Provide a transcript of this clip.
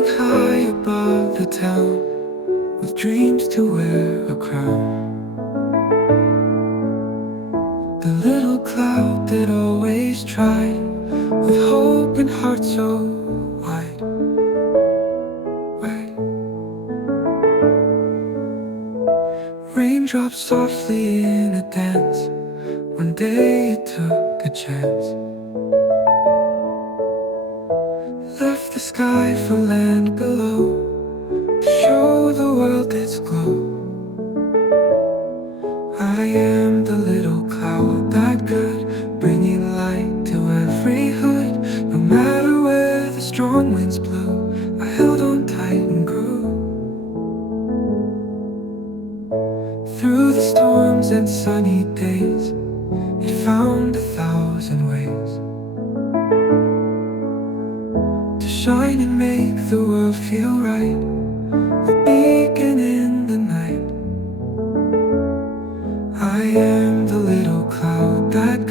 Flying high above the town, with dreams to wear a crown. The little cloud that always tried, with hope and heart so wide, wide. Raindrops softly in a dance. One day it took a chance, left the sky for land below, to show the world its glow. I am the little cloud that could, bringing light to every hood. No matter where the strong winds blew, I held on tight and grew. Through the storms and sunny days, it found 1,000 ways to shine and make the world feel right, a beacon in the night. I am the little cloud that